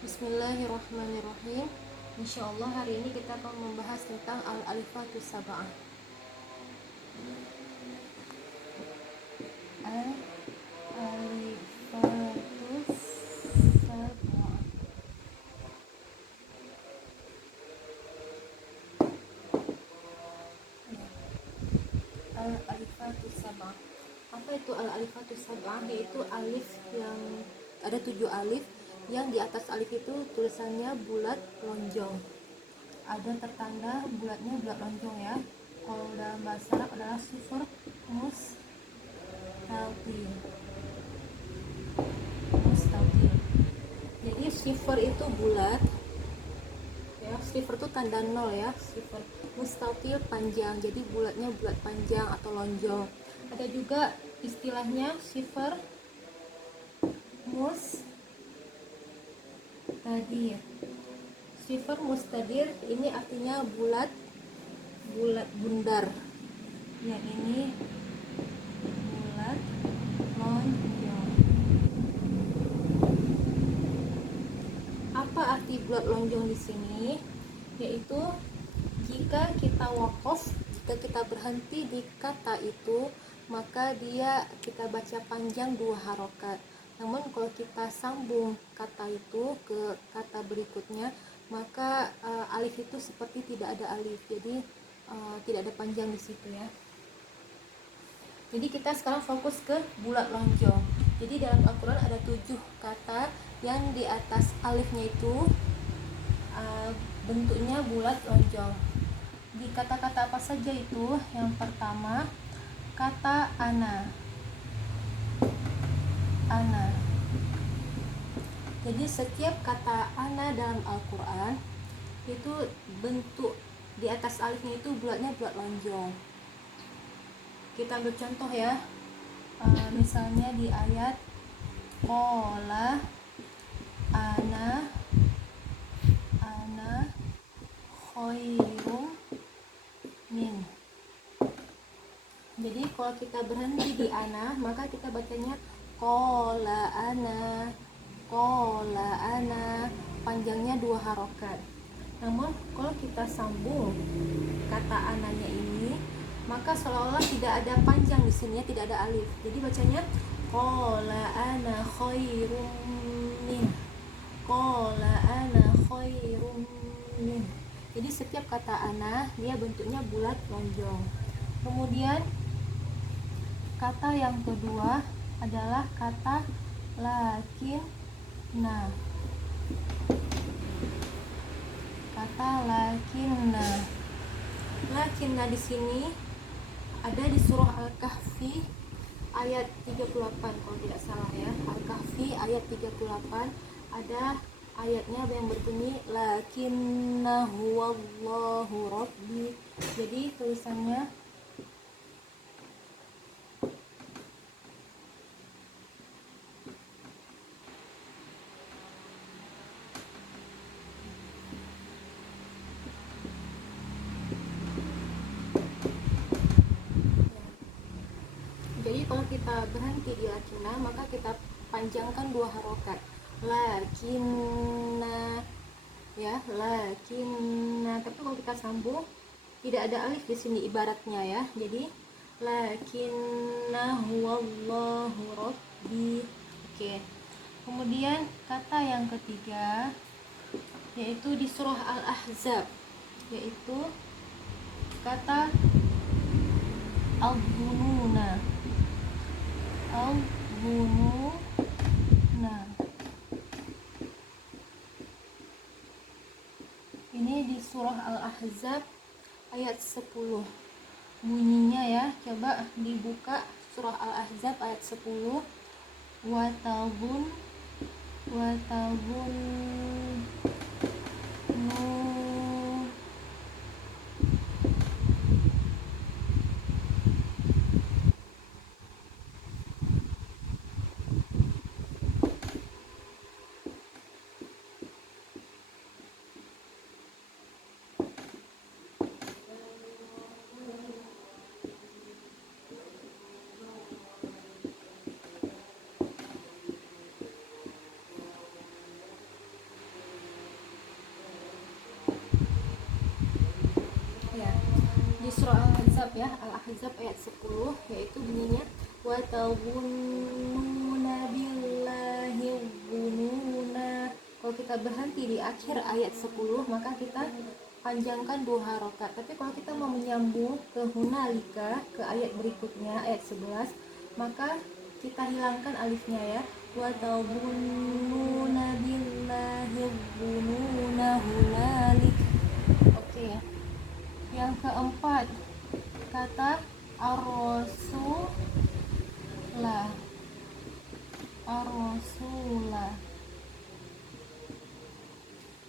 Bismillahirrahmanirrahim. Insyaallah hari ini kita akan membahas tentang al-alifatus sab'ah. Al-alifatus sab'ah. Al-alifatus sab'ah. Apa itu al-alifatus sab'ah? Yaitu alif yang ada 7 alif yang di atas alif itu tulisannya bulat lonjong. Ada tertanda bulatnya bulat lonjong ya. Kalau dalam bahasa Arab adalah sifar mustaqil. Jadi sifar itu bulat ya, sifar itu tanda nol ya, sifar mustaqil panjang, jadi bulatnya bulat panjang atau lonjong. Ada juga istilahnya sifar mustadir. Sifar mustadir ini artinya bulat bundar. Yang ini bulat lonjong. Apa arti bulat lonjong di sini? Yaitu jika kita waqaf, jika kita berhenti di kata itu, maka kita baca panjang 2 harokat. Namun kalau kita sambung kata itu ke kata berikutnya, maka alif itu seperti tidak ada alif, jadi tidak ada panjang di situ ya. Jadi kita sekarang fokus ke bulat lonjong. Jadi dalam Al-Quran ada 7 kata yang di atas alifnya itu bentuknya bulat lonjong. Di kata-kata apa saja itu? Yang pertama, kata ana. Jadi setiap kata ana dalam Al-Quran itu bentuk di atas alifnya itu bulatnya bulat lonjong. Kita ambil contoh ya, misalnya di ayat qala ana khairum min. Jadi kalau kita berhenti di ana, maka kita bacanya qala ana, panjangnya 2 harokat. Namun kalau kita sambung kata ananya ini, maka seolah-olah tidak ada panjang di sini ya, tidak ada alif. Jadi bacanya qala ana khairum min. Qala ana khairum min. Jadi setiap kata ana dia bentuknya bulat lonjong. Kemudian kata yang kedua adalah kata lakinna. Kata lakinna di sini ada di surah Al-Kahfi ayat 38 kalau tidak salah ya. Al-Kahfi ayat 38 ada ayatnya yang berbunyi lakinna huwallahu rabbi. Jadi tulisannya kalau kita berhenti di lakinna, maka kita panjangkan 2 harokat. Lakinna ya, lakinna. Tapi kalau kita sambung tidak ada alif di sini ibaratnya ya. Jadi lakinna huwallahu rabbi. Oke. Kemudian kata yang ketiga yaitu di surah Al-Ahzab, yaitu kata al-bununa. Ini di surah Al-Ahzab ayat 10 bunyinya ya. Coba dibuka surah Al-Ahzab ayat 10. Watabun di surah Al-Ahzab ya, Al-Ahzab ayat 10, yaitu bunyinya wa tabunnuna billahi dzununa. Kalau kita berhenti di akhir ayat 10 maka kita panjangkan 2 harokat. Tapi kalau kita mau menyambung ke hunalika, ke ayat berikutnya ayat 11, maka kita hilangkan alifnya ya, wa tabunnuna billahi dzununa hunalik. Oke. Yang keempat, kata ar-rasulah. Ar-rasulah.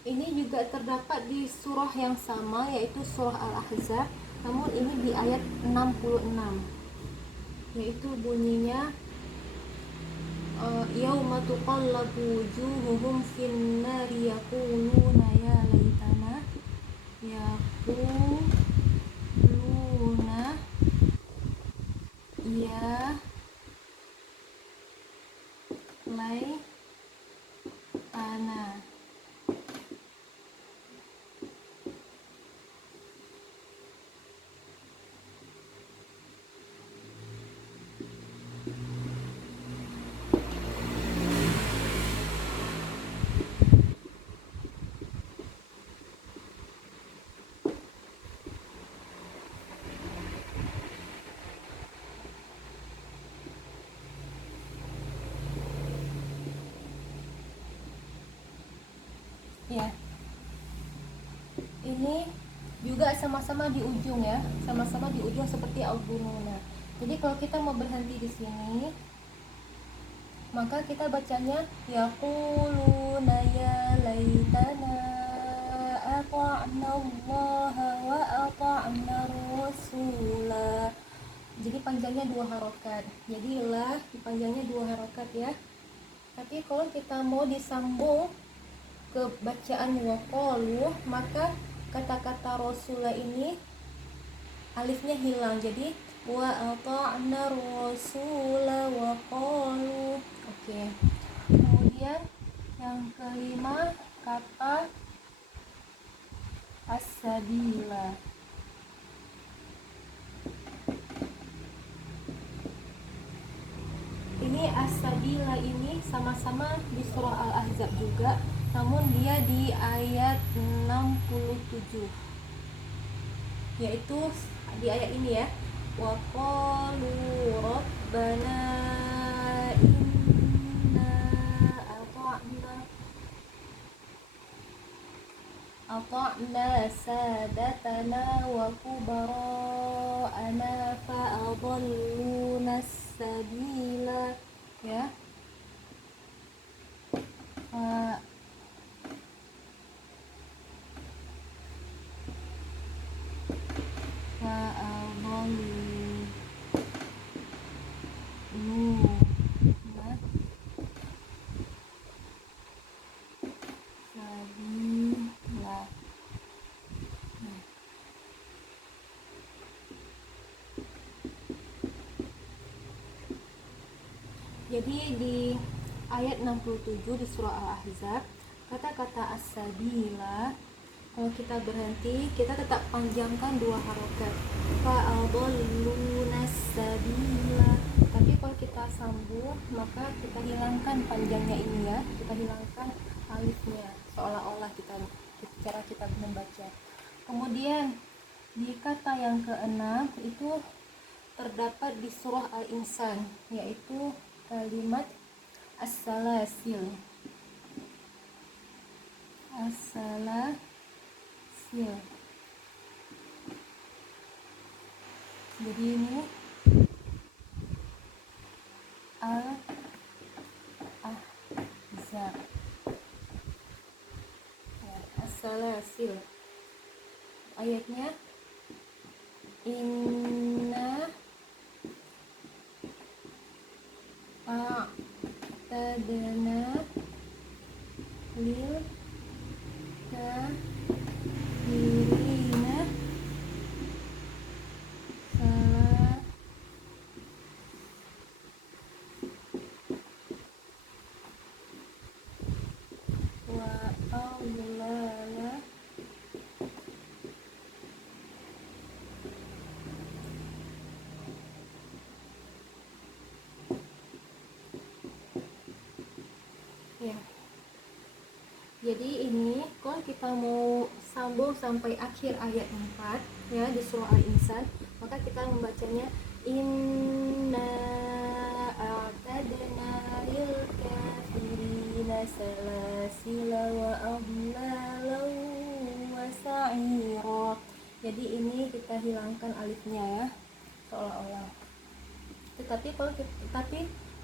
Ini juga terdapat di surah yang sama, yaitu surah Al-Ahzab, namun ini di ayat 66, yaitu bunyinya yauma tuqallabu wujuhuhum finnari yaquluna ya laitana yaquluna ya laitana. Ya, ini juga sama-sama di ujung ya, sama-sama di ujung seperti al-bununa. Jadi kalau kita mau berhenti di sini, maka kita bacanya yaquluna ya laitana ata'na Allah wa ata'na rasula. Jadi panjangnya 2 harokat. Jadi lah panjangnya 2 harokat ya. Tapi kalau kita mau disambung ke bacaan waqalu, maka kata-kata rasula ini alifnya hilang, jadi wa ata'na rasula wa qalu. Oke. Kemudian yang kelima, kata as-sabila. Ini as-sabila ini sama-sama di surah Al-Ahzab juga, namun dia di ayat 67, yaitu di ayat ini ya, wa qalu rabbana inna ata'na sadatana wa kubara'ana fa'adalluna sabila ya. Jadi di ayat 67 di surah Al-Ahzab, kata-kata as-sabila, kalau kita berhenti, kita tetap panjangkan 2 harokat, fa'adalluna sabila. Tapi kalau kita sambung, maka kita hilangkan panjangnya ini ya, kita hilangkan alifnya, seolah-olah cara kita membaca. Kemudian di kata yang keenam itu terdapat di surah Al-Insan, yaitu kalimat as-salasil. Jadi ini Al-Ahzab ya, as-salasil. Ayatnya inna a'tadna lil kafirina wa aulala Ya, jadi ini kalau kita mau sambung sampai akhir ayat 4 ya di surah Al-Insan, maka kita membacanya inna a'tadna lil kafirina salasila wa aghlalan wa sa'ira. Jadi ini kita hilangkan alifnya ya, seolah-olah.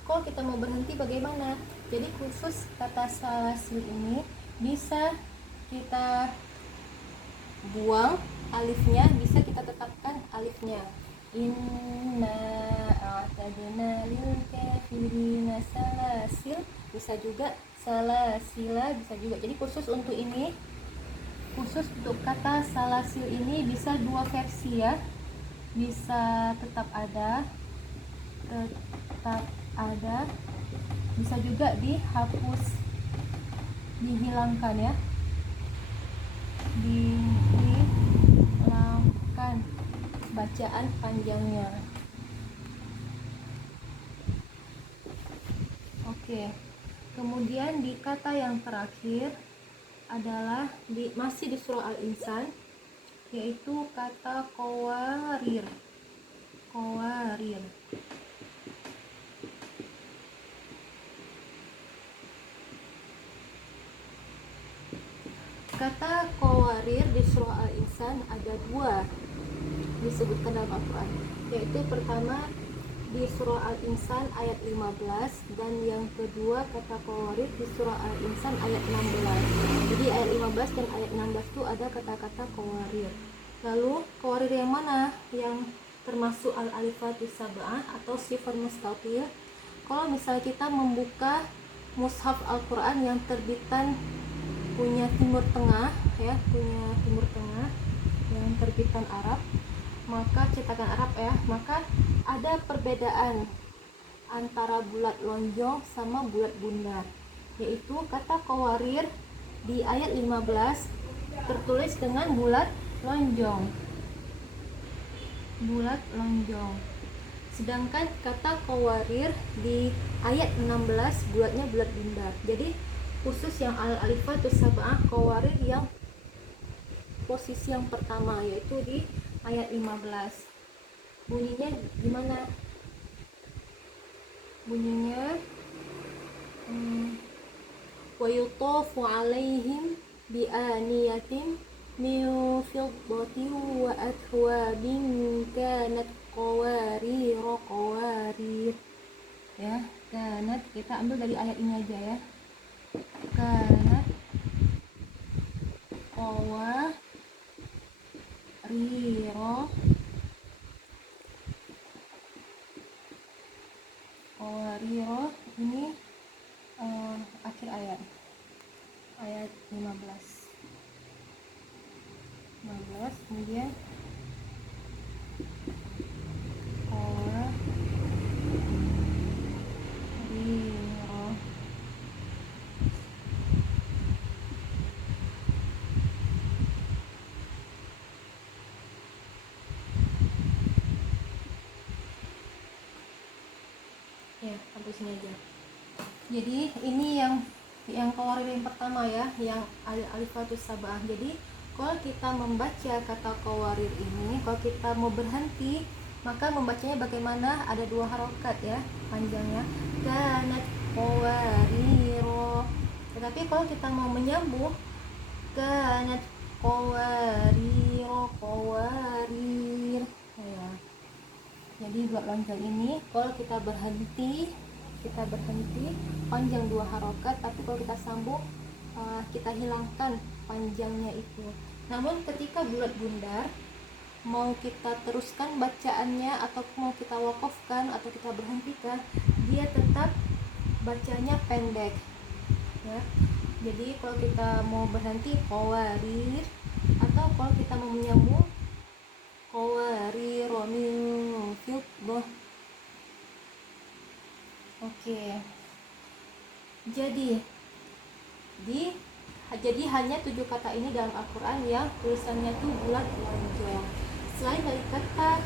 Kalau kita mau berhenti bagaimana? Jadi khusus kata salasil ini bisa kita buang alifnya, bisa kita tetapkan alifnya. Inna a'tadna lil kafirina salasil, bisa juga salasila, bisa juga. Jadi khusus untuk ini, khusus untuk kata salasil ini bisa dua versi ya, bisa tetap ada, bisa juga dihapus, dihilangkan ya, dihilangkan bacaan panjangnya. Oke, kemudian di kata yang terakhir adalah masih di surah Al-Insan, yaitu kata qawarir. Kata qawarir di surah Al-Insan ada dua disebutkan dalam Al-Quran, yaitu pertama di surah Al-Insan ayat 15 dan yang kedua kata qawarir di surah Al-Insan ayat 16. Jadi ayat 15 dan ayat 16 itu ada kata-kata qawarir. Lalu qawarir yang mana yang termasuk al-alifatus sab'ah atau sifar mustatil? Kalau misalnya kita membuka mushaf Al-Quran yang terbitan punya Timur Tengah ya, punya Timur Tengah yang terbitan Arab, maka cetakan Arab ya, maka ada perbedaan antara bulat lonjong sama bulat bundar, yaitu kata qawarir di ayat 15 tertulis dengan bulat lonjong, sedangkan kata qawarir di ayat 16 bulatnya bulat bundar. Jadi khusus yang al-alifatus sab'ah qawarir yang posisi yang pertama, yaitu di ayat 15. Bunyinya gimana? Bunyinya wa yutafu alaihim bi aniyatin min fiddatin wa athwabin kanat qawarir ya. Kanat kita ambil dari ayat ini aja ya, kanat qawariro ini akhir ayat 15 kemudian qawariro. Ya, sampai sini aja. Jadi ini yang qawarir yang pertama ya, yang alifatus sab'ah. Jadi kalau kita membaca kata qawarir ini, kalau kita mau berhenti, maka membacanya bagaimana? Ada dua harokat ya, panjangnya kanat qawariro. Tetapi kalau kita mau menyambung, kanat qawariro qawarir ya. Jadi buat lonjong ini kalau kita berhenti panjang dua harokat, tapi kalau kita sambung kita hilangkan panjangnya itu. Namun ketika bulat bundar, mau kita teruskan bacaannya atau mau kita wakafkan atau kita berhentikan, dia tetap bacanya pendek ya. Jadi kalau kita mau berhenti qawarir, atau kalau kita mau menyambung qawarir min fiddah. Oke. Jadi hanya 7 kata ini dalam Al-Quran yang tulisannya tuh bulat lonjong. Selain dari kata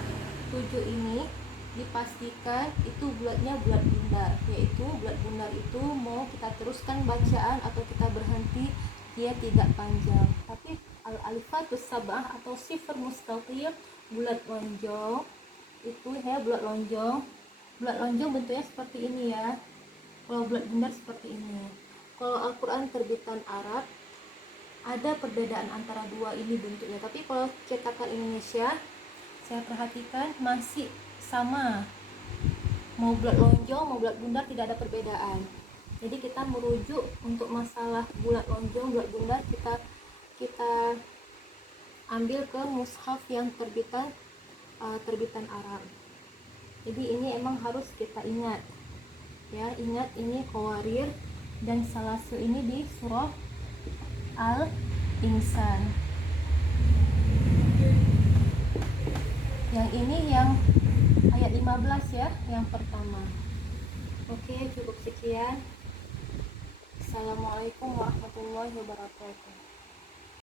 7 ini, dipastikan itu bulatnya bulat bundar, yaitu bulat bundar itu mau kita teruskan bacaan atau kita berhenti, dia tidak panjang. Tapi al-alifatus sabah atau sifar mustaqim bulat lonjong itu ya, bulat lonjong bentuknya seperti ini ya. Kalau bulat bundar seperti ini. Kalau Al-Quran terbitan Arab ada perbedaan antara dua ini bentuknya, tapi kalau cetakan Indonesia saya perhatikan masih sama, mau bulat lonjong mau bulat bundar tidak ada perbedaan. Jadi kita merujuk untuk masalah bulat lonjong bulat bundar, kita ambil ke mushaf yang terbitan Arab. Jadi ini emang harus kita ingat ya, ingat ini Qawarir dan Salasul ini di surah Al-Insan. Yang ini yang ayat 15 ya, yang pertama. Oke, cukup sekian. Assalamualaikum warahmatullahi wabarakatuh.